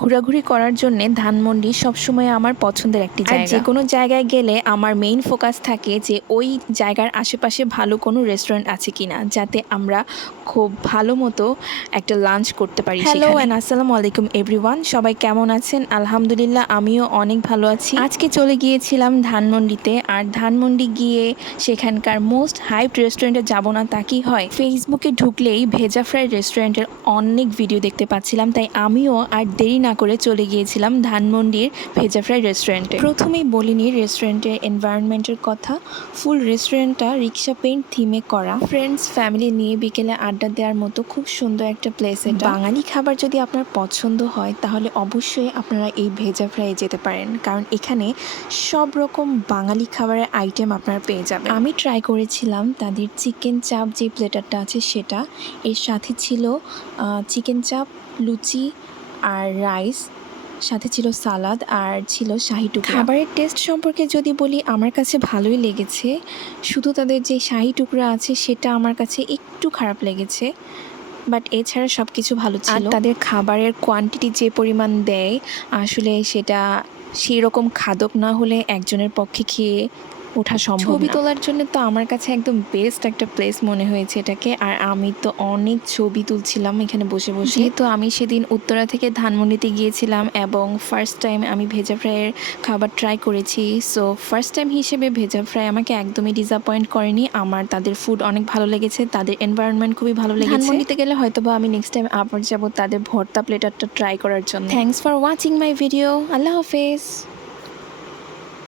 ঘোরাঘুরি করার জন্য ধানমন্ডি সবসময় আমার পছন্দের একটি জায়গা। যে কোনো জায়গায় গেলে আমার মেইন ফোকাস থাকে যে ওই জায়গার আশেপাশে ভালো কোনো রেস্টুরেন্ট আছে কিনা, যাতে আমরা খুব ভালো মতো একটা লাঞ্চ করতে পারি। হ্যালো অ্যান্ড আসসালামু আলাইকুম এভরিওয়ান, সবাই কেমন আছেন? আলহামদুলিল্লাহ, আমিও অনেক ভালো আছি। আজকে চলে গিয়েছিলাম ধানমন্ডিতে, আর ধানমন্ডি গিয়ে সেখানকার মোস্ট হাইপড রেস্টুরেন্টে যাব না তা কি হয়? ফেসবুকে ঢুকলেই ভেজা ফ্রাই রেস্টুরেন্টের অনেক ভিডিও দেখতে পাচ্ছিলাম, তাই আমিও আর দেরি না করে চলে গিয়েছিলাম ধানমন্ডির ভেজা ফ্রাই রেস্টুরেন্টে। প্রথমেই বলিনি রেস্টুরেন্টের এনভায়রনমেন্টের কথা। ফুল রেস্টুরেন্টটা রিক্সা পেইন্ট থিমে করা, ফ্রেন্ডস ফ্যামিলি নিয়ে বিকেলে আড্ডা দেওয়ার মতো খুব সুন্দর একটা প্লেস এটা। বাঙালি খাবার যদি আপনার পছন্দ হয় তাহলে অবশ্যই আপনারা এই ভেজা ফ্রাইয়ে যেতে পারেন, কারণ এখানে সব রকম বাঙালি খাবারের আইটেম আপনারা পেয়ে যাবেন। আমি ট্রাই করেছিলাম তাদের চিকেন চাপ যে প্লেটারটা আছে সেটা, এর সাথে ছিল চিকেন চাপ, লুচি আর রাইস, সাথে ছিল সালাদ আর ছিল শাহি টুকরা। খাবারের টেস্ট সম্পর্কে যদি বলি, আমার কাছে ভালোই লেগেছে, শুধু তাদের যে শাহি টুকরা আছে সেটা আমার কাছে একটু খারাপ লেগেছে, বাট এছাড়া সব কিছু ভালো ছিল। আর তাদের খাবারের কোয়ান্টিটি যে পরিমাণ দেয়, আসলে সেটা সেই রকম খাদক না হলে একজনের পক্ষে খেয়ে ওঠা সম্ভব না। ছবি তোলার জন্য তো আমার কাছে একদম বেস্ট একটা প্লেস মনে হয়েছে এটাকে, আর আমি তো অনেক ছবি তুলছিলাম এখানে বসে বসে। যেহেতু আমি সেদিন উত্তরা থেকে ধানমন্ডিতে গিয়েছিলাম এবং ফার্স্ট টাইম আমি ভেজা ফ্রাইয়ের খাবার ট্রাই করেছি, সো ফার্স্ট টাইম হিসেবে ভেজা ফ্রাই আমাকে একদমই ডিসঅ্যাপয়েন্ট করেনি। আমার তাদের ফুড অনেক ভালো লেগেছে, তাদের এনভায়রনমেন্ট খুবই ভালো লেগেছে। ধানমন্ডিতে গেলে হয়তো বা আমি নেক্সট টাইম আবার যাব তাদের ভর্তা প্লেটারটা ট্রাই করার জন্য। Thanks for watching my video. আল্লাহ হাফেজ।